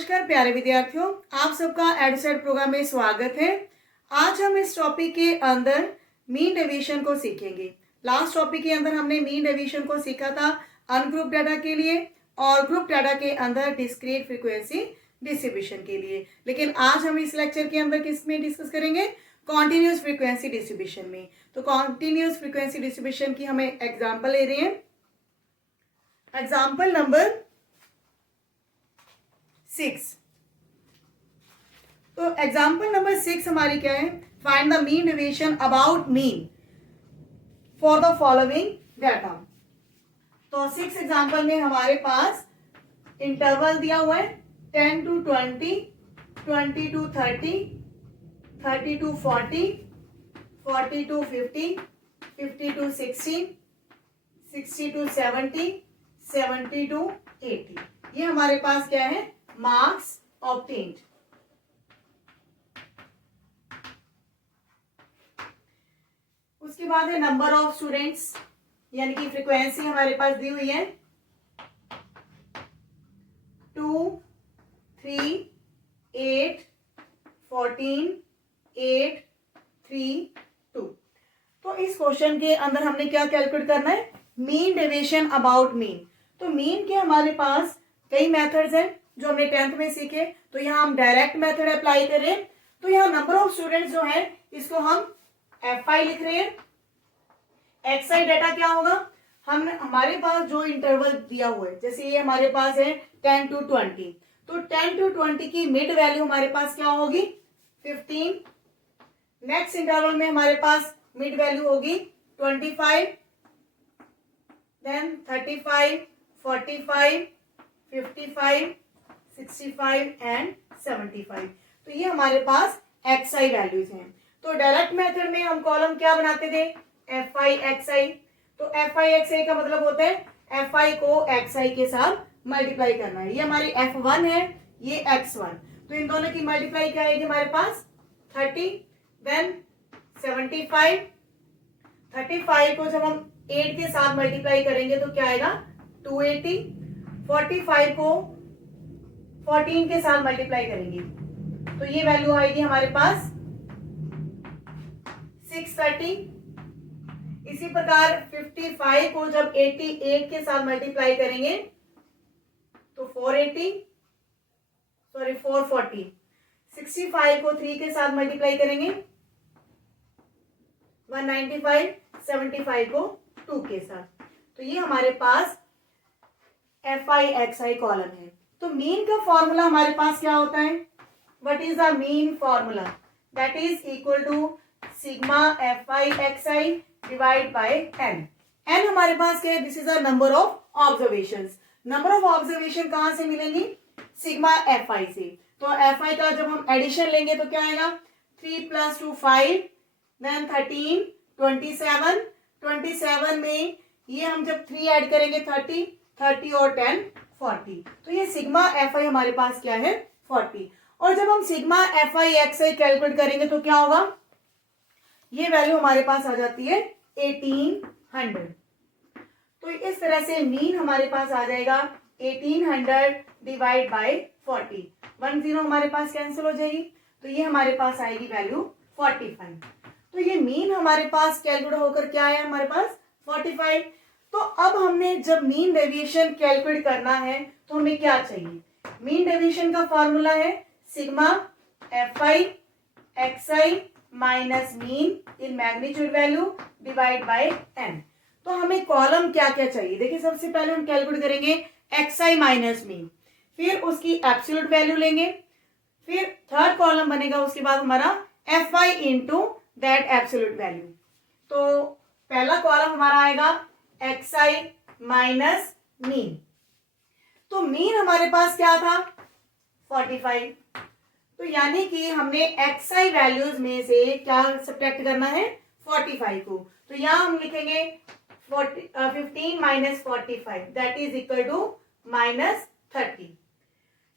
नमस्कार प्यारे विद्यार्थियों, आप सबका एडसेट प्रोग्राम में स्वागत है। आज हम इस टॉपिक के अंदर मीन डेविएशन को सीखेंगे। लास्ट टॉपिक के अंदर हमने मीन डेविएशन को सीखा था अनग्रुप डाटा के लिए और ग्रुप डाटा के अंदर डिस्क्रीट फ्रीक्वेंसी डिस्ट्रीब्यूशन के लिए। लेकिन आज हम इस लेक्चर के अंदर किस में डिस्कस करेंगे? कॉन्टिन्यूस फ्रीक्वेंसी डिस्ट्रीब्यूशन में। तो कॉन्टिन्यूस फ्रीक्वेंसी डिस्ट्रीब्यूशन की हमें एग्जाम्पल ले रहे हैं। Example number 6। तो एग्जाम्पल नंबर 6 हमारी क्या है? Find the mean deviation about mean for the following data. तो 6 एग्जाम्पल में हमारे पास इंटरवल दिया हुआ है 10 to 20, 20 to 30, 30 to 40, 40 to 50, 50 to 60, 60 to 70, 70 to 80। ये हमारे पास क्या है? Marks obtained. उसके बाद है नंबर ऑफ स्टूडेंट्स, यानी कि फ्रीक्वेंसी हमारे पास दी हुई है 2, 3, 8, 14, 8, 3, 2। तो इस क्वेश्चन के अंदर हमने क्या कैलकुलेट करना है? Mean deviation about mean. तो मीन के हमारे पास कई मेथड्स हैं जो हमने 10th में सीखे। तो यहाँ हम डायरेक्ट मेथड अप्लाई कर रहे हैं। तो यहाँ नंबर ऑफ स्टूडेंट्स जो है इसको हम FI लिख रहे हैं। XI डाटा क्या होगा? हमारे पास जो इंटरवल दिया हुआ है, जैसे ये हमारे पास है 10 to 20, तो 10 to 20 की मिड वैल्यू हमारे पास क्या होगी? 15। नेक्स्ट इंटरवल में हमारे पास मिड वैल्यू होगी 25, देन 35, 45, 55, 65 एंड 75। तो ये हमारे पास XI वैल्यूज हैं। तो डायरेक्ट मेथड में हम कॉलम क्या बनाते थे? FI XI। तो FI XI का मतलब होता है FI को XI के साथ मल्टीप्लाई करना है। ये हमारी F1 है, ये X1। तो इन दोनों की मल्टीप्लाई क्या आएगी हमारे पास? 30, देन 75। 35 को जब हम 8 के साथ मल्टीप्लाई करेंगे तो क्या आएगा? 280। 45 को 14 के साथ मल्टीप्लाई करेंगे तो ये वैल्यू आएगी हमारे पास 630। इसी प्रकार 55 को जब 88 के साथ मल्टीप्लाई करेंगे तो 440। 65 को 3 के साथ मल्टीप्लाई करेंगे 195। 75 को 2 के साथ। तो ये हमारे पास FI XI कॉलम है। तो मीन का फॉर्मूला हमारे पास क्या होता है? What is the mean formula? That is equal to sigma FI XI divide by n। n हमारे पास क्या है? This is the number of observations. Number of observation कहां से मिलेंगी? सिग्मा FI से। तो FI का जब हम एडिशन लेंगे तो क्या आएगा? 3 + 2 5, देन 13, 27। 27 में ये हम जब 3 ऐड करेंगे 30, 30 और 10 40। तो ये सिग्मा FI हमारे पास क्या है? 40। और जब हम सिग्मा FI XI कैलकुलेट करेंगे तो क्या होगा? ये वैल्यू हमारे पास आ जाती है 1800। तो इस तरह से मीन हमारे पास आ जाएगा 1800 डिवाइड बाय 40। 10 हमारे पास कैंसिल हो जाएगी तो ये हमारे पास आएगी वैल्यू 45। तो ये मीन हमारे पास कैलकुलेट होकर क्या आया हमारे पास? 45। तो अब हमने जब मीन डेविएशन कैलकुलेट करना है तो हमें क्या चाहिए? मीन डेविएशन का फॉर्मूला है sigma FI XI minus mean in magnitude value divide by n। तो हमें कॉलम क्या क्या चाहिए? देखिए सबसे पहले हम कैलकुलेट करेंगे XI माइनस मीन, फिर उसकी एब्सोल्यूट वैल्यू लेंगे, फिर थर्ड कॉलम बनेगा उसके बाद हमारा FI into that absolute value. तो पहला कॉलम हमारा आएगा XI माइनस मीन। तो मीन हमारे पास क्या था? 45। तो यानी कि हमने XI वैल्यूज में से क्या सब्ट्रैक्ट करना है? 45 को। तो यहां हम लिखेंगे 15 minus 45 that is equal to -30।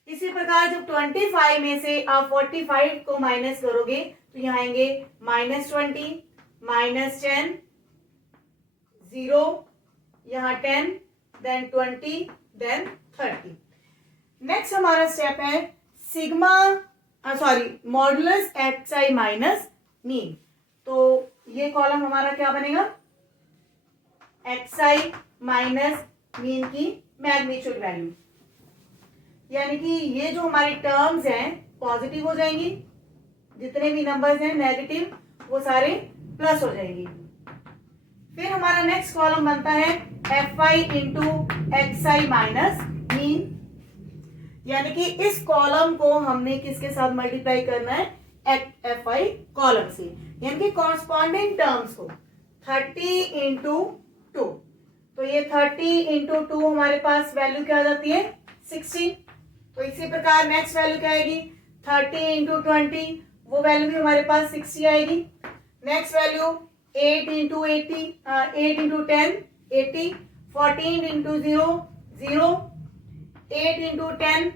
इसी प्रकार जब 25 में से आप 45 को माइनस करोगे तो यहाँ आएंगे -20, -10, 0, यहाँ 10, देन 20, देन 30। नेक्स्ट हमारा स्टेप है sigma modulus x I minus mean. तो ये कॉलम हमारा क्या बनेगा, एक्स आई माइनस मीन की मैग्नीट्यूड वैल्यू, यानी कि ये जो हमारी टर्म्स हैं पॉजिटिव हो जाएंगी, जितने भी नंबर्स हैं नेगेटिव वो सारे प्लस हो जाएंगी। फिर हमारा नेक्स्ट कॉलम बनता है F I into x I minus mean, यानी कि इस कॉलम को हमने किसके साथ मल्टीप्लाई करना है, एफ आई कॉलम से, यानी कि कॉरस्पॉन्डिंग टर्म्स को 30 इंटू 2। तो ये 30 इंटू 2 हमारे पास वैल्यू क्या आ जाती है 60। तो इसी प्रकार नेक्स्ट वैल्यू क्या आएगी 30 इंटू 20, वो वैल्यू भी हमारे पास 60 आएगी। Next value 8 into 80, 8 into 10 80, 14 into 0 0, 8 into 10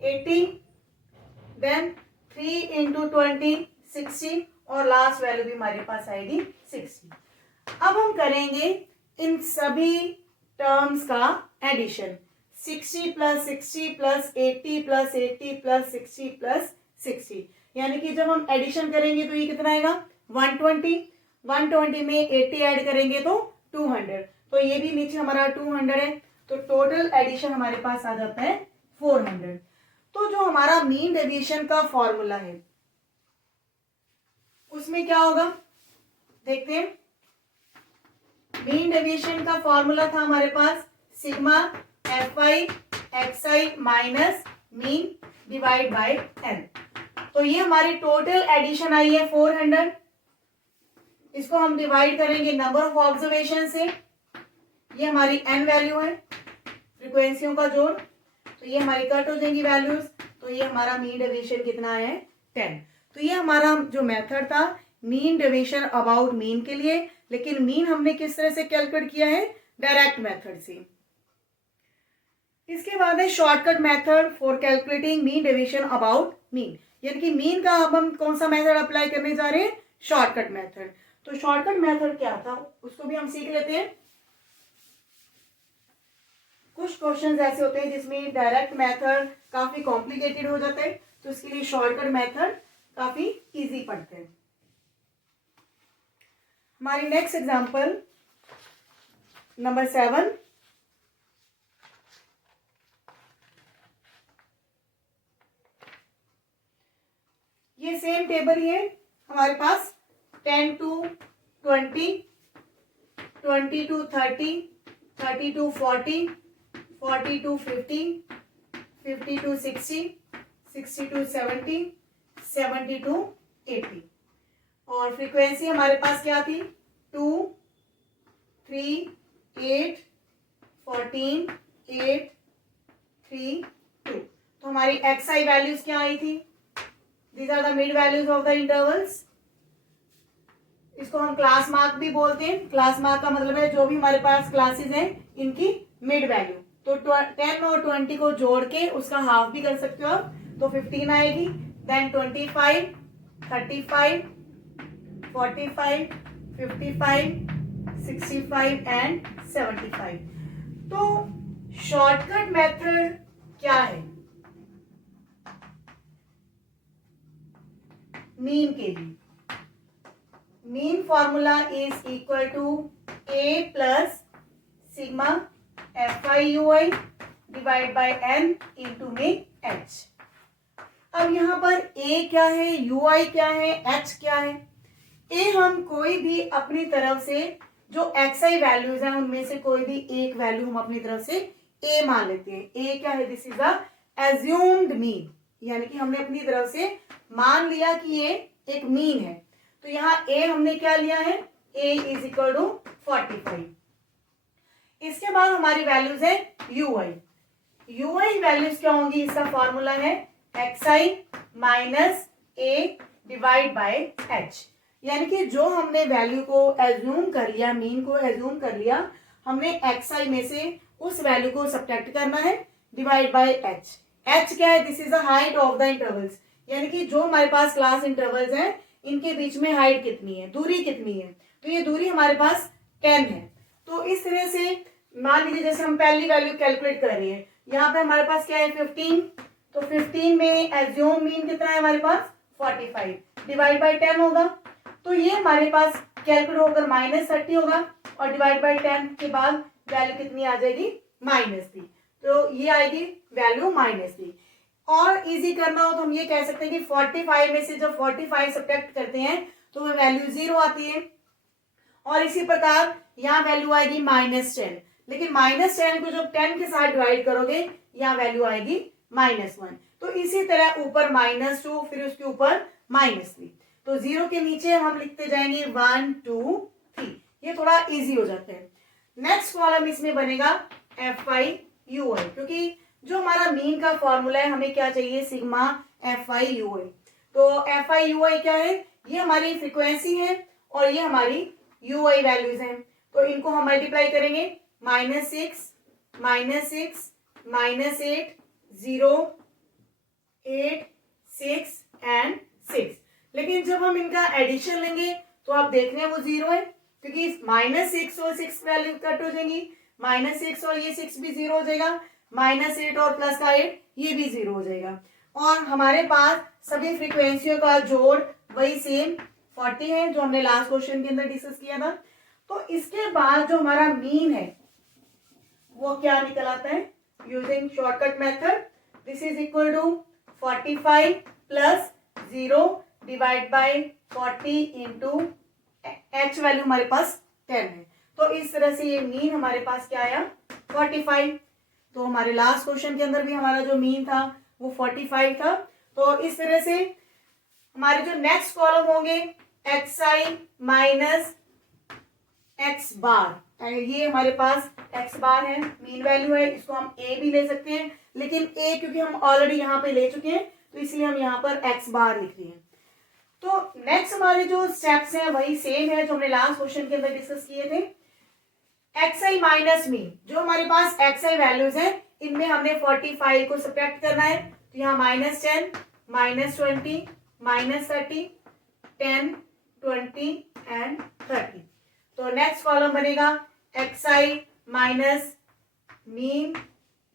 80, then 3 into 20 60, और लास्ट वैल्यू भी हमारे पास आएगी 60। अब हम करेंगे इन सभी टर्म्स का addition, 60 plus 60 plus 80 plus 80 plus 60 plus 60, यानी कि जब हम एडिशन करेंगे तो ये कितना आएगा 120, 120 में 80 ऐड करेंगे तो 200, तो ये भी नीचे हमारा 200 है, तो टोटल एडिशन हमारे पास आ जाता है 400। तो जो हमारा मीन डेविएशन का फॉर्मूला है उसमें क्या होगा देखते हैं। मीन डेविएशन का फॉर्मूला था हमारे पास sigma F I X I minus mean divide by N. तो ये हमारी टोटल एडिशन आई है 400, इसको हम डिवाइड करेंगे नंबर ऑफ ऑब्जर्वेशन से, ये हमारी एन वैल्यू है फ्रीक्वेंसियों का जोड़, तो ये हमारी कट हो जाएंगी वैल्यूज, तो ये हमारा मीन डेविएशन कितना है 10। तो ये हमारा जो मेथड था मीन डेविएशन अबाउट मीन के लिए, लेकिन मीन हमने किस तरह से कैलकुलेट किया है डायरेक्ट मेथड से। इसके बाद है shortcut method for calculating mean deviation about mean, यानी कि मीन का अब हम कौन सा मेथड अप्लाई करने जा रहे हैं, शॉर्टकट मेथड। तो शॉर्टकट मेथड क्या था उसको भी हम सीख लेते हैं। कुछ क्वेश्चंस ऐसे होते हैं जिसमें डायरेक्ट मेथड काफी कॉम्प्लिकेटेड हो जाता है, तो इसके लिए शॉर्टकट मेथड काफी इजी पड़ते हैं। हमारी नेक्स्ट एग्जांपल नंबर 7, ये सेम टेबल ही है हमारे पास 10 to 20, 20 to 30, 30 to 40, 40 to 50, 50 to 60, 60 to 70, 70 to 80, और फ्रीक्वेंसी हमारे पास क्या थी 2, 3, 8, 14, 8, 3, 2। तो हमारी एक्स आई वैल्यूज क्या आई थी, these are the mid values of the intervals. इसको हम क्लास मार्क भी बोलते हैं, क्लास मार्क का मतलब है जो भी हमारे पास क्लासेस हैं इनकी मिड वैल्यू। तो 10 और 20 को जोड़ के उसका हाफ भी कर सकते हो आप, तो 15 आएगी, देन 25, 35, 45, 55, 65 एंड 75। तो शॉर्टकट मेथड क्या है मीन के लिए, mean formula is equal to a plus sigma F i u i divide by n into में एच। अब यहाँ पर ए क्या है, यू आई क्या है, एच क्या है। ए हम कोई भी अपनी तरफ से जो एक्स आई वैल्यूज हैं उनमें से कोई भी एक वैल्यू हम अपनी तरफ से ए मान लेते हैं। ए क्या है, this is the assumed mean, यानी कि हमने अपनी तरफ से मान लिया कि ये एक मीन है। तो यहाँ ए हमने क्या लिया है, ए इज इक्वल टू 45। इसके बाद हमारी वैल्यूज है you I. U I values क्या होंगी, इसका फॉर्मूला है x I minus A divide by H, यानी कि जो हमने वैल्यू को एज्यूम कर लिया, मीन को एज्यूम कर लिया, हमने एक्स आई में से उस वैल्यू को सब्ट्रैक्ट करना है डिवाइड बाय एच। एच क्या है, this is the height of the intervals, यानी कि जो हमारे पास क्लास इंटरवल्स हैं इनके बीच में हाइट कितनी है, दूरी कितनी है। तो ये दूरी हमारे पास 10 है। तो इस तरह से मान लीजिए जैसे हम पहली वैल्यू कैलकुलेट कर रहे हैं, यहाँ पे हमारे पास क्या है 15, तो 15 में एज्यूम मीन कितना है हमारे पास 45, डिवाइड बाई 10 होगा, तो ये हमारे पास कैलकुलेट होकर -30 होगा और डिवाइड बाई 10 के बाद वैल्यू कितनी आ जाएगी -3, तो ये आएगी वैल्यू -3। और इजी करना हो तो हम ये कह सकते हैं कि 45 में से जब 45 सब्ट्रैक्ट करते हैं तो वह वैल्यू 0 आती है, और इसी प्रकार यहाँ वैल्यू आएगी -10, लेकिन -10 को जब 10 के साथ डिवाइड करोगे यहाँ वैल्यू आएगी -1, तो इसी तरह ऊपर -2 फिर उसके ऊपर -3, तो 0 के नीचे हम लिखते जाएंगे 1 2 3, ये थोड़ा इजी हो जाता है। नेक्स्ट कॉलम इसमें बनेगा FI/UI, क्योंकि जो हमारा मीन का फॉर्मूला है हमें क्या चाहिए सिग्मा FI/UI, तो FI/UI क्या है, ये हमारी फ्रीक्वेंसी है और ये हमारी UI वैल्यूज हैं, तो इनको हम मल्टीप्लाई करेंगे -6 -6 -8 0 8 6 एंड 6, लेकिन जब हम इनका एडिशन लेंगे तो आप देख रहे हैं वो 0 है, क्योंकि -6 और 6 वैल्यू कट हो जाएंगी, -6 और ये 6 भी 0 हो जाएगा, -8 और प्लस का 8 ये भी 0 हो जाएगा, और हमारे पास सभी फ्रीक्वेंसियों का जोड़ वही सेम 40 है जो हमने लास्ट क्वेश्चन के अंदर डिस्कस किया था। तो इसके बाद जो हमारा मीन है वो क्या निकल आता है, using shortcut method, this is equal to 45 plus 0 divide by 40 into h value हमारे पास 10 है, तो इस तरह से ये मीन हमारे पास क्या आया 45, तो हमारे लास्ट क्वेश्चन के अंदर भी हमारा जो मीन था वो 45 था, तो इस तरह से हमारे जो नेक्स्ट कॉलम होंगे xi माइनस x बार, ये हमारे पास x बार है मीन वैल्यू है, इसको हम a भी ले सकते हैं, लेकिन a क्योंकि हम ऑलरेडी यहाँ पे ले चुके हैं तो इसलिए हम यहाँ पर x बार लिख रहे हैं। तो नेक्स्ट हमारे जो स्टेप्स हैं वही सेम है जो हमने लास्ट क्वेश्चन के अंदर डिस्कस किए थे। xi माइनस मीन, जो हमारे पास xi वैल्यूज हैं इनमें हमने 45 को सब्ट्रैक्ट करना है, तो यहाँ -10 -20 -30 10 20 एंड 30, तो नेक्स्ट कॉलम बनेगा xi माइनस मीन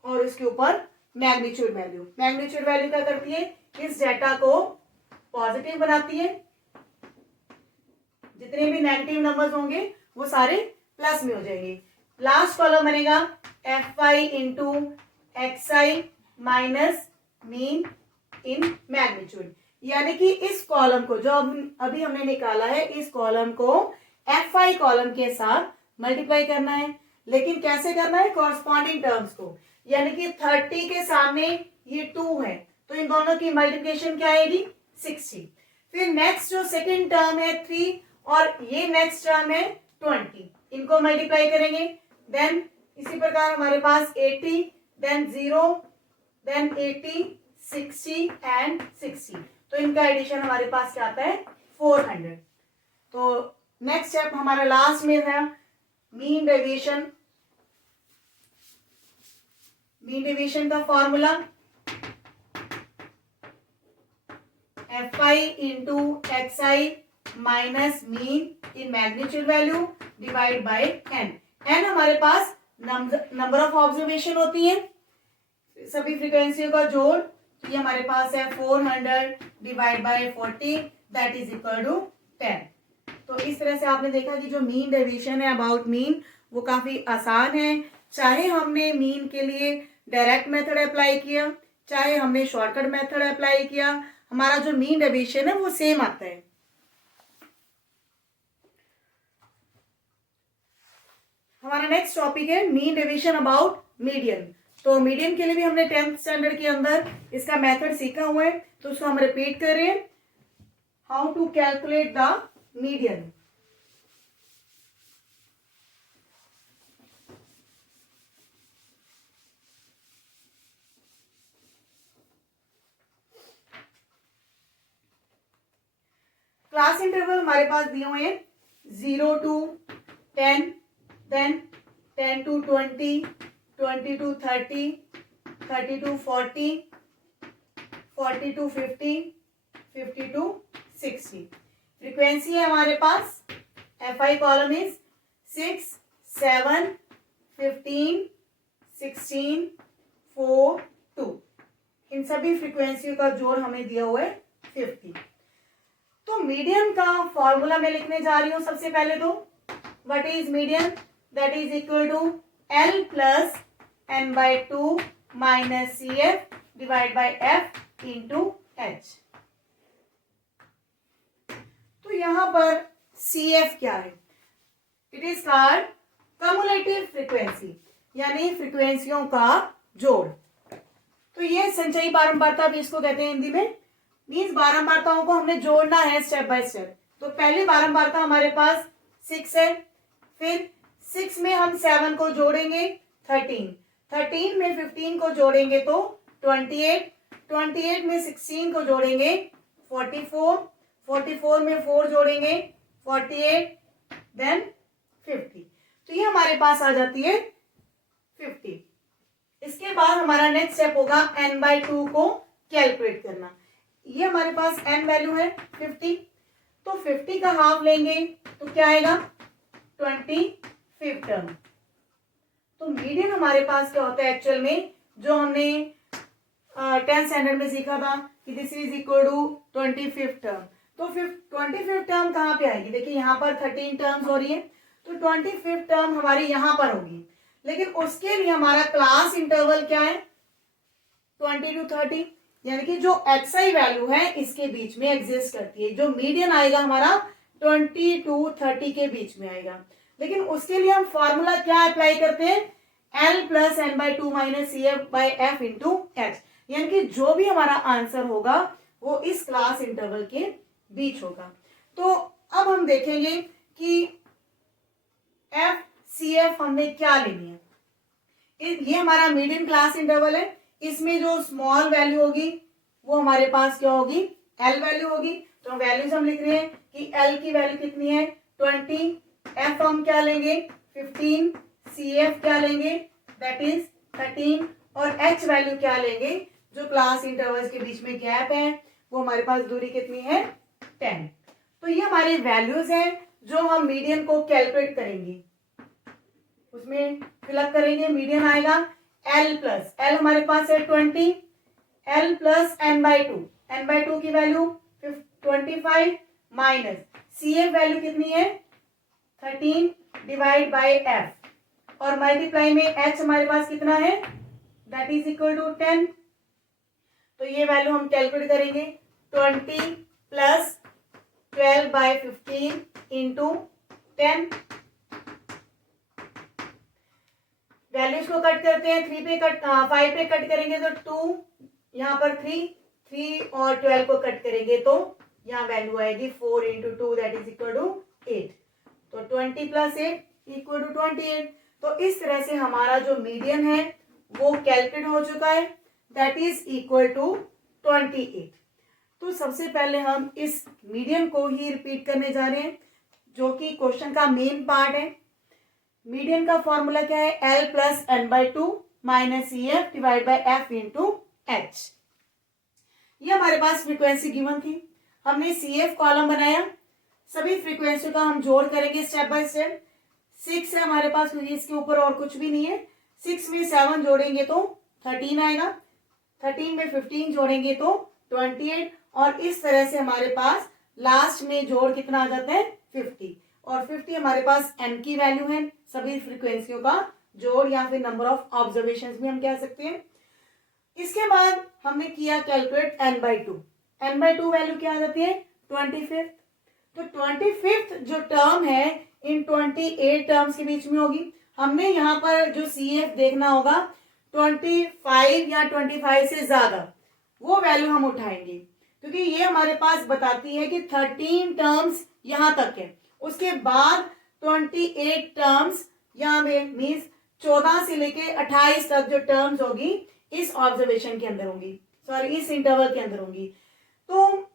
और उसके ऊपर मैग्नीट्यूड वैल्यू, मैग्नीट्यूड वैल्यू क्या करती है, इस डेटा को पॉजिटिव बनाती है, जितने भी नेगेटिव नंबर्स होंगे वो सारे प्लस में हो जाएंगे। लास्ट कॉलम बनेगा fi into xi minus mean in magnitude, यानी कि इस कॉलम को जो अभी हमने निकाला है इस कॉलम को fi कॉलम के साथ मल्टीप्लाई करना है, लेकिन कैसे करना है, कॉरस्पॉन्डिंग टर्म्स को, यानी कि 30 के सामने ये 2 है तो इन दोनों की मल्टीप्लिकेशन क्या आएगी 60, फिर नेक्स्ट जो सेकेंड टर्म है 3 और ये नेक्स्ट टर्म है 20, इनको मल्टीप्लाई करेंगे, देन इसी प्रकार हमारे पास 80 देन 0 देन 80 60 एंड 60, तो इनका एडिशन हमारे पास क्या आता है 400। तो नेक्स्ट स्टेप हमारा लास्ट में है मीन डेविएशन, मीन डेविएशन का formula fi into xi minus mean in magnitude value divide by n, n हमारे पास नंबर ऑफ ऑब्जर्वेशन होती है सभी फ्रीक्वेंसियों का जोड़, ये हमारे पास है 400 divide by 40 that is equal to 10। तो इस तरह से आपने देखा कि जो मीन डेविएशन है अबाउट मीन वो काफी आसान है, चाहे हमने मीन के लिए डायरेक्ट मेथड अप्लाई किया चाहे हमने शॉर्टकट मेथड अप्लाई किया, हमारा जो मीन डेविएशन है वो सेम आता है। हमारा नेक्स्ट टॉपिक है मीन डेविएशन अबाउट मीडियन, तो मीडियन के लिए भी हमने 10th स्टैंडर्ड के अंदर इसका मेथड सीखा हुआ है, तो उसको हम रिपीट कर रहे हैं, how to calculate the median. Class interval हमारे पास दिए हुए हैं 0 to 10 then 10 to 20 20 to 30 30 to 40 40 to 50 50 to 60। Frequency है हमारे पास fi कॉलम इज 6 7 15 16 4 2। इन सभी फ्रीक्वेंसी का जोड़ हमें दिया हुआ है 50। तो मीडियन का फॉर्मूला मैं लिखने जा रही हूं सबसे पहले। तो what is median? That is equal to L plus n/2 minus CF divide by F into H। तो यहां पर CF क्या है? It is called cumulative frequency, यानी फ्रीक्वेंसियों का जोड़। तो ये संचयी बारंबारता भी इसको कहते हैं हिंदी में। मीन्स बारंबारताओं को हमने जोड़ना है स्टेप बाय स्टेप। तो पहली बारंबारता हमारे पास 6 है, फिर 6 में हम 7 को जोड़ेंगे 13, 13 में 15 को जोड़ेंगे तो 28, 28 में 16 को जोड़ेंगे 44, 44 में 4 जोड़ेंगे 48, देन 50। तो ये हमारे पास आ जाती है 50। इसके बाद हमारा नेक्स्ट स्टेप होगा n/2 को कैलकुलेट करना। ये हमारे पास n वैल्यू है 50, तो 50 का हाफ लेंगे तो क्या आएगा? 25 टर्म। तो मीडियन हमारे पास क्या होता है एक्चुअल में, जो हमने 10th स्टैंडर्ड में सीखा था कि this is equal to 25 term. तो 25 टर्म कहाँ पे आएगी? देखिए यहाँ पर 13 टर्म्स हो रही है, तो 25 टर्म हमारी यहाँ पर होगी। लेकिन उसके लिए हमारा क्लास इंटरवल क्या है? 20 to 30, यानी कि जो xi वैल्यू है इसके बीच में एग्जिस्ट करती है। जो मीडियन आएगा हमारा 20 to 30 के बीच में आएगा। लेकिन उसके लिए हम फॉर्मूला क्या अप्लाई करते हैं? L plus n/2 minus CF by F into H, यानी कि जो भी हमारा आंसर होगा वो इस क्लास इंटरवल के बीच होगा। तो अब हम देखेंगे कि FCF हमने क्या लेनी है। ये हमारा मीडियन क्लास इंटरवल है, इसमें जो स्मॉल वैल्यू होगी वो हमारे पास क्या होगी? L वैल्यू होगी। तो वैल्यूज हम लिख रहे हैं कि L की वैल्यू कितनी है? 20, F हम क्या लेंगे? 15, CF क्या लेंगे? दैट इज 13, और H वैल्यू क्या लेंगे? जो क्लास इंटरवल्स के बीच में गैप है वो हमारे पास दूरी कितनी है? 10। तो ये हमारी वैल्यूज हैं जो हम मीडियन को कैलकुलेट करेंगे, उसमें फिलअप करेंगे। मीडियन आएगा L प्लस, L हमारे पास है 20, L प्लस n/2, n/2 की वैल्यू 25 माइनस CF वैल्यू कितनी है? 13 डिवाइड बाय F, और मल्टीप्लाई में H हमारे पास कितना है? That is equal to 10। तो ये वैल्यू हम कैलकुलेट करेंगे 20 प्लस 12 बाय 15 इंटू 10। वैल्यूज को कट करते हैं, 5 पे कट करेंगे तो 2, यहाँ पर 3 और 12 को कट करेंगे तो यहाँ वैल्यू आएगी 4 into 2 that is equal to 8। तो 20 प्लस 8 इक्वल टू 28। तो इस तरह से हमारा जो मीडियन है वो कैलकुलेट हो चुका है, दैट इज इक्वल टू 28। तो सबसे पहले हम इस मीडियन को ही रिपीट करने जा रहे हैं, जो कि क्वेश्चन का मेन पार्ट है। मीडियन का फॉर्मूला क्या है? L plus n/2 minus CF divide by F into H। ये हमारे पास फ्रीक्वेंसी गिवन थी, हमने CF कॉलम बनाया, सभी फ्रीक्वेंसी का हम जोड़ करेंगे स्टेप बाय स्टेप। 6 है हमारे पास क्योंकि इसके ऊपर और कुछ भी नहीं है। 6 में 7 जोड़ेंगे तो 13 आएगा, 13 में 15 जोड़ेंगे तो 28, और इस तरह से हमारे पास लास्ट में जोड़ कितना आ जाता है? 50, और 50 हमारे पास n की वैल्यू है, सभी फ्रीक्वेंसियों का जोड़ या फिर नंबर ऑफ ऑब्जर्वेशंस भी हम कह सकते हैं। इसके बाद हमने किया कैलकुलेट n/2, n/2 वैल्यू क्या आ जाती है? 25। तो 25 जो टर्म है इन 28 टर्म्स के बीच में होगी। हमने यहाँ पर जो CF देखना होगा 25 या 25 से ज्यादा, वो वैल्यू हम उठाएंगे, क्योंकि ये हमारे पास बताती है कि 13 टर्म्स यहाँ तक है, उसके बाद 28 टर्म्स यहाँ में मीन्स 14 से लेके 28 तक जो टर्म्स होगी इस ऑब्जर्वेशन के अंदर होंगी, सॉरी इस इंटरवल के अंदर होंगी। तो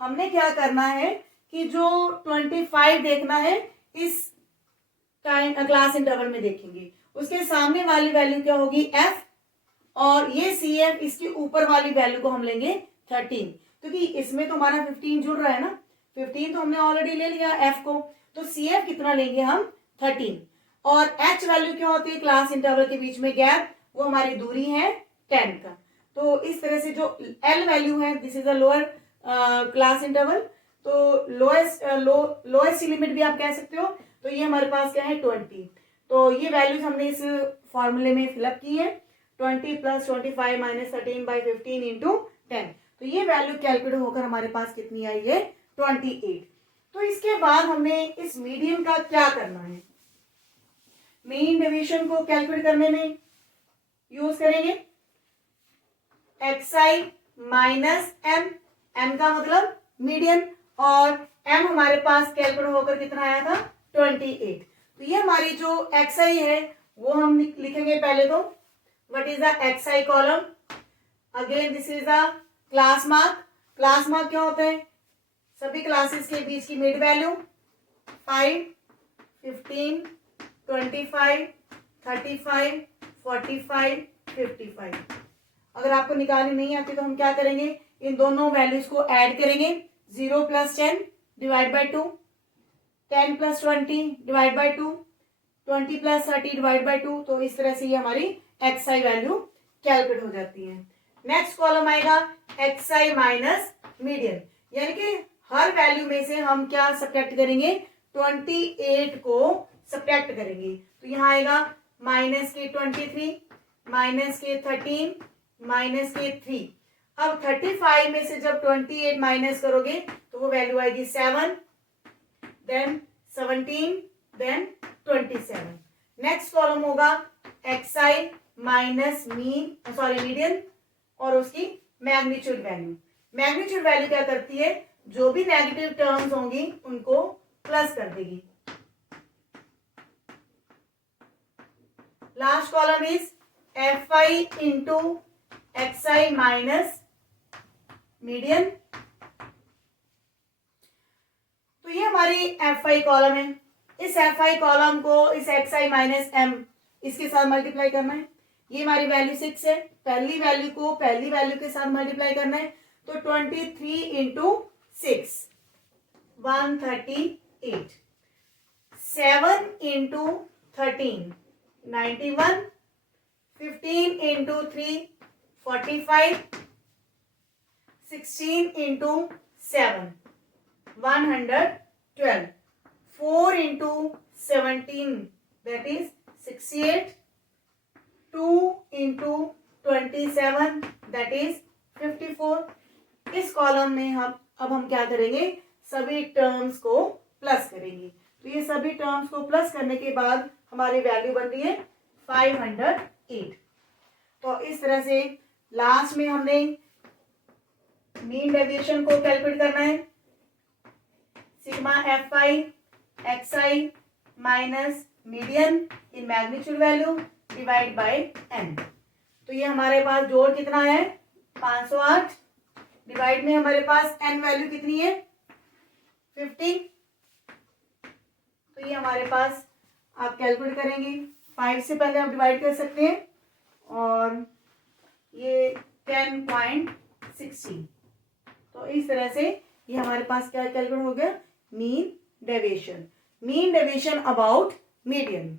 हमने क्या करना है कि जो 25 देखना है इस टाइम क्लास इंटरवल में देखेंगे, उसके सामने वाली वैल्यू क्या होगी? F, और ये CF, इसके ऊपर वाली वैल्यू को हम लेंगे 13, क्योंकि इसमें तो हमारा 15 जुड़ रहा है ना, 15 तो हमने ऑलरेडी ले लिया F को, तो CF कितना लेंगे हम? 13, और H वैल्यू क्या होती है क्लास इंटरवल के बीच में गैप? वो हमारी दूरी है 10 का। तो इस तरह से जो L वैल्यू है, this is a lower class interval, तो लोएस्ट लिमिट भी आप कह सकते हो। तो ये हमारे पास क्या है 20। तो ये वैल्यूज हमने इस फॉर्मूले में फिलअप की है, 20 + 25 - 13/15 इंटू 10। तो ये वैल्यू कैलकुलेट होकर हमारे पास कितनी आई है 28। तो इसके बाद हमने इस मीडियन का क्या करना है, मीन डेविएशन को कैलकुलेट करने में यूज करेंगे xi माइनस m, m का मतलब मीडियन, और m हमारे पास कैलकुलेट होकर कितना आया था 28। तो ये हमारी जो xi है वो हम लिखेंगे पहले तो, what is the xi column, again this is the class mark. Class mark क्या होता है, सभी क्लासेस के बीच की मिड वैल्यू 5, 15, 25, 35, 45, 55। अगर आपको निकालनी नहीं आती तो हम क्या करेंगे, इन दोनों वैल्यूज को ऐड करेंगे, 0 + 10 divide by 2, 10 + 20 divide by 2, 20 + 30 divide by 2। तो इस तरह से ये हमारी xi वैल्यू कैलकुलेट हो जाती है। नेक्स्ट कॉलम आएगा xi माइनस मीडियन, यानी कि हर वैल्यू में से हम क्या सब्ट्रैक्ट करेंगे, 28 को सब्ट्रैक्ट करेंगे। तो यहाँ आएगा -23, -13, -3। अब 35 में से जब 28 माइनस करोगे तो वो वैल्यू आएगी 7, देन 17, देन 27। नेक्स्ट कॉलम होगा xi माइनस मीडियन और उसकी मैग्नीट्यूड वैल्यू। मैग्नीट्यूड वैल्यू क्या करती है, जो भी नेगेटिव टर्म्स होंगी उनको प्लस कर देगी। Last column is fi into xi minus median. तो ये हमारी fi कॉलम है। इस fi कॉलम को इस xi माइनस m इसके साथ मल्टीप्लाई करना है। ये हमारी वैल्यू 6 है, पहली वैल्यू को पहली वैल्यू के साथ मल्टीप्लाई करना है। तो 23 into 6 138, 7 into 13 91, 15 into 3 45, 16 into 7 112, 4 into 17 that is 68, 2 into 27 that is 54। इस कॉलम में हम क्या करेंगे, सभी टर्म्स को प्लस करेंगे। तो ये सभी टर्म्स को प्लस करने के बाद हमारी वैल्यू बन रही है 508। तो इस तरह से लास्ट में हमने मीन डेविएशन को कैलकुलेट करना है, sigma fi xi minus median in magnitude value divide by n। तो ये हमारे पास जोड़ कितना है 508, डिवाइड में हमारे पास n वैल्यू कितनी है 50। तो ये हमारे पास आप कैलकुलेट करेंगे, 5 से पहले आप डिवाइड कर सकते हैं, और ये 10.16। तो इस तरह से ये हमारे पास क्या कैलकुलेट हो गया, mean deviation about median.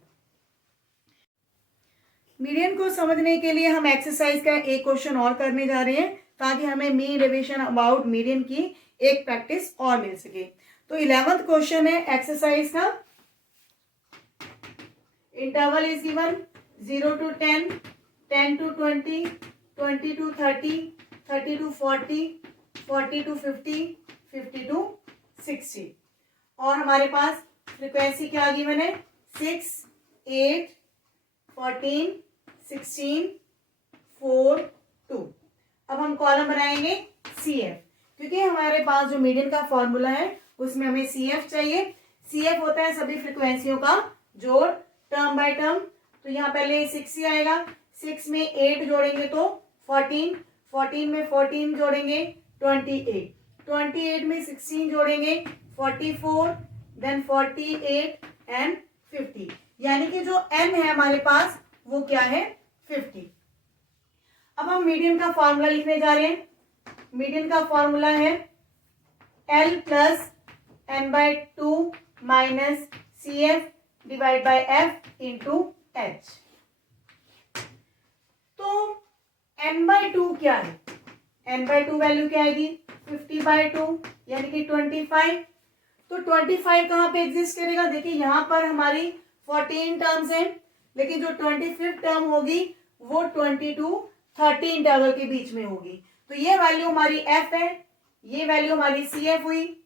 Median को समझने के लिए हम एक्सरसाइज का एक क्वेश्चन और करने जा रहे हैं, ताकि हमें मीन डेविएशन अबाउट मीडियन की एक प्रैक्टिस और मिल सके। तो 11th क्वेश्चन है एक्सरसाइज का, interval is given 0 to 10, 10 to 20, 20 to 30, 30 to 40, 40 to 50, 50 to 60। और हमारे पास फ्रीक्वेंसी क्या गिवन है 6, 8, 14, 16, 4, 2। अब हम कॉलम बनाएंगे CF, क्योंकि हमारे पास जो मीडियन का फॉर्मूला है उसमें हमें CF चाहिए। CF होता है सभी फ्रीक्वेंसियों का जोड़, टर्म बाय टर्म। तो यहाँ पहले 6 ही आएगा, 6 में 8 जोड़ेंगे तो 14, 14 में 14 जोड़ेंगे 28, 28 में 16 जोड़ेंगे 44, देन 48 एंड 50। यानी कि जो n है हमारे पास वो क्या है 50। अब हम मीडियन का फॉर्मूला लिखने जा रहे हैं। मीडियन का फॉर्मूला है L plus n/2 minus CF divide by F into H। तो n/2 क्या है? n/2 वैल्यू क्या आएगी? 50/2 यानी कि 25। तो 25 कहाँ पे एग्जिस्ट करेगा? देखिए यहाँ पर हमारी 14 टर्म्स हैं, लेकिन जो 25th टर्म होगी वो 22 13 इंटरवल के बीच में होगी। तो ये वैल्यू हमारी f है, ये वैल्यू हमारी CF हुई,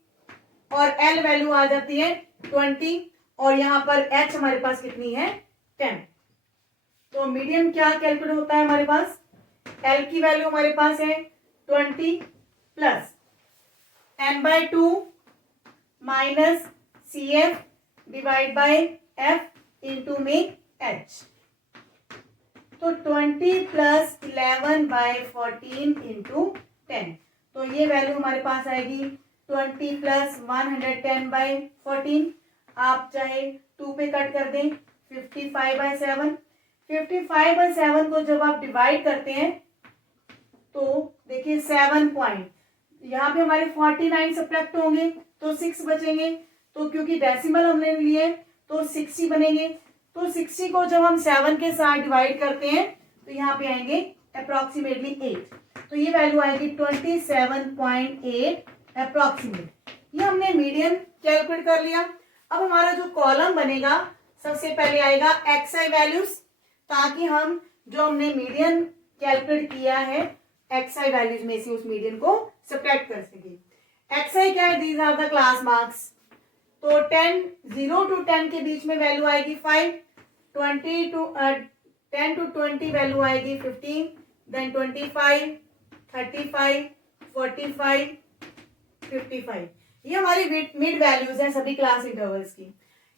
और L वैल्यू आ जाती है 20, और यहाँ पर H हमारे पास कितनी है? 10। तो मीडियन क्या कैलकुलेट होता है हमारे पास? L की वैल्यू हमारे पास है 20 plus n/2 minus CF divide by F into में H। तो 20 प्लस 11/14 इंटू 10, तो ये वैल्यू हमारे पास आएगी 20 प्लस 110/14। आप चाहे 2 पे कट कर दें, 55/7। 55/7 को जब आप डिवाइड करते हैं तो देखिए 7 पॉइंट, यहाँ पे हमारे 49 सब्ट्रैक्ट होंगे तो 6 बचेंगे। तो क्योंकि डेसिमल हमने लिए तो 60 बनेंगे। तो 60 को जब हम 7 के साथ डिवाइड करते हैं तो यहाँ पे आएंगे अप्रोक्सीमेटली 8। तो ये वैल्यू आएगी 27.8 अप्रोक्सीमेट। ये हमने मीडियन कैलकुलेट कर लिया। अब हमारा जो कॉलम बनेगा, सबसे पहले आएगा XI वैल्यूज, ताकि हम जो हमने मीडियन कैलकुलेट किया है XI वैल्यूज में से उस मीडियन को सब्ट्रैक्ट कर सके। XI क्या है? These are the class marks. तो 0 to 10 के बीच में वैल्यू आएगी 5, 10 to 20 वैल्यू आएगी 15, देन 25, 35, 45, 55। ये हमारी मिड वैल्यूज हैं सभी क्लास इंटरवल्स की।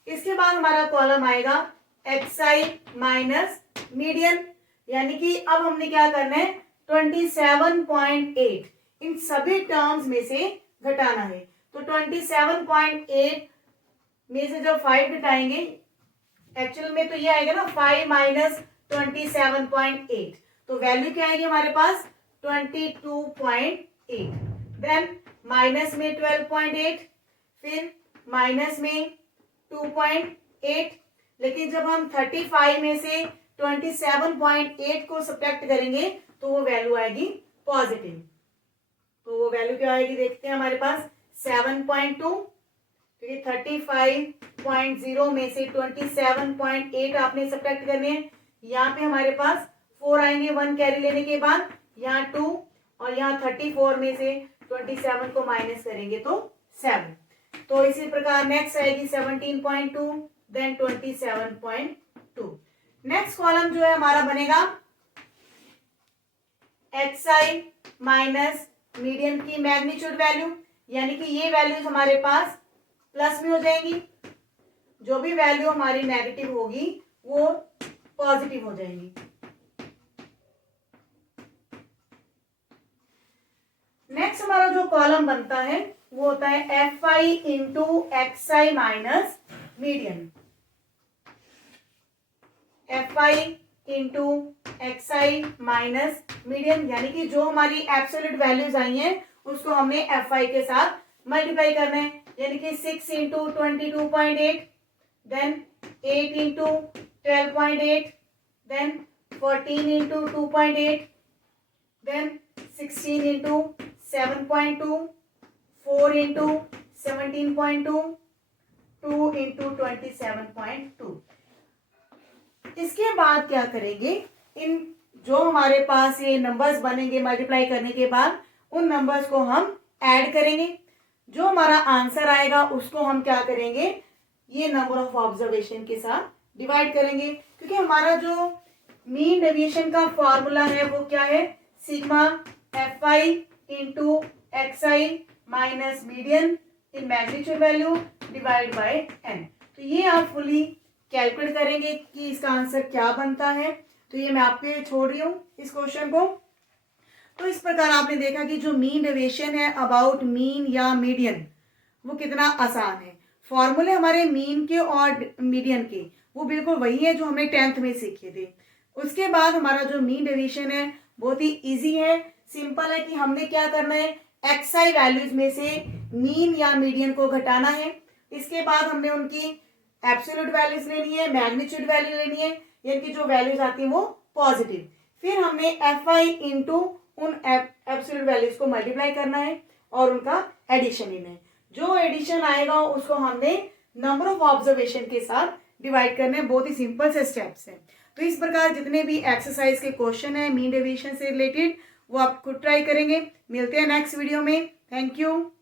इसके बाद हमारा कॉलम आएगा XI माइनस मीडियन, यानी कि अब हमने क्या करना है? 27.8 इन सभी टर्म्स में से घटाना है। तो 27.8 में से जब 5 घटाएंगे, एक्चुअल में तो ये आएगा ना 5 माइनस 27.8, तो वैल्यू क्या आएगी हमारे पास? 22.8। देन माइनस में 12.8, फिर माइनस में 2.8, लेकिन जब हम 35 में से 27.8 को सब्ट्रैक्ट करेंगे तो वो वैल्यू आएगी पॉजिटिव। तो वो वैल्यू क्या आएगी? देखते हैं हमारे पास 7.2, क्योंकि 35.0 में से 27.8 आपने सब्ट्रैक्ट करने हैं। यहाँ पे हमारे पास 4 आएंगे 1 कैरी लेने के बाद, यहाँ 2, और यहाँ 34 में से 27 को माइनस करेंगे तो 7। तो इसी प्रकार नेक्स्ट आएगी 17.2, देन 27.2। नेक्स्ट कॉलम जो है हमारा बनेगा XI माइनस मीडियन की मैग्नीट्यूड वैल्यू, यानी कि ये वैल्यूज हमारे पास प्लस में हो जाएंगी, जो भी वैल्यू हमारी नेगेटिव होगी वो पॉजिटिव हो जाएंगी। नेक्स्ट हमारा जो कॉलम बनता है वो होता है FI into XI minus median. FI into XI minus median, यानी कि जो हमारी एब्सोल्यूट वैल्यूज आई हैं उसको हमने FI के साथ मल्टीप्लाई करना है, यानी कि 6 into 22.8, then 8 into 12.8, then 14 into 2.8, then 16 into 7.2, 4 into 17.2, 2 into 27.2। इसके बाद क्या करेंगे? इन जो हमारे पास ये नंबर्स बनेंगे मल्टीप्लाई करने के बाद, उन नंबर्स को हम ऐड करेंगे। जो हमारा आंसर आएगा उसको हम क्या करेंगे? ये नंबर ऑफ ऑब्जर्वेशन के साथ डिवाइड करेंगे, क्योंकि हमारा जो मीन डेविएशन का फॉर्मूला है वो क्या है? Sigma FI into XI minus median in magnitude value divide by n। तो ये आप फुली कैलकुलेट करेंगे कि इसका आंसर क्या बनता है। तो ये मैं आपके छोड़ रही हूँ इस क्वेश्चन को। तो इस प्रकार आपने देखा कि जो मीन डेविएशन है अबाउट मीन या मीडियन वो कितना आसान है। फॉर्मूले हमारे मीन के और मीडियन के वो बिल्कुल वही है जो हमने 10th में सीखे थे। उसके बाद हमारा जो मीन डेविएशन है बहुत ही इजी है, सिंपल है कि हमने क्या करना है? XI वैल्यूज में से मीन या मीडियन को घटाना है। इसके बाद हमने उनकी एब्सोल्यूट वैल्यूज लेनी है, मैग्नीट्यूड वैल्यू लेनी है, यानी कि जो वैल्यूज आती है वो पॉजिटिव। फिर हमने एफ आई इंटू उन एब्सोल्यूट वैल्यूज को मल्टीप्लाई करना है और उनका एडिशन ही है। जो एडिशन आएगा उसको हमने नंबर ऑफ ऑब्जर्वेशन के साथ डिवाइड करने हैं। बहुत ही सिंपल से स्टेप्स हैं। तो इस प्रकार जितने भी एक्सरसाइज के क्वेश्चन है मीन डेविएशन से रिलेटेड वो आप खुद ट्राई करेंगे। मिलते हैं नेक्स्ट वीडियो में। Thank you.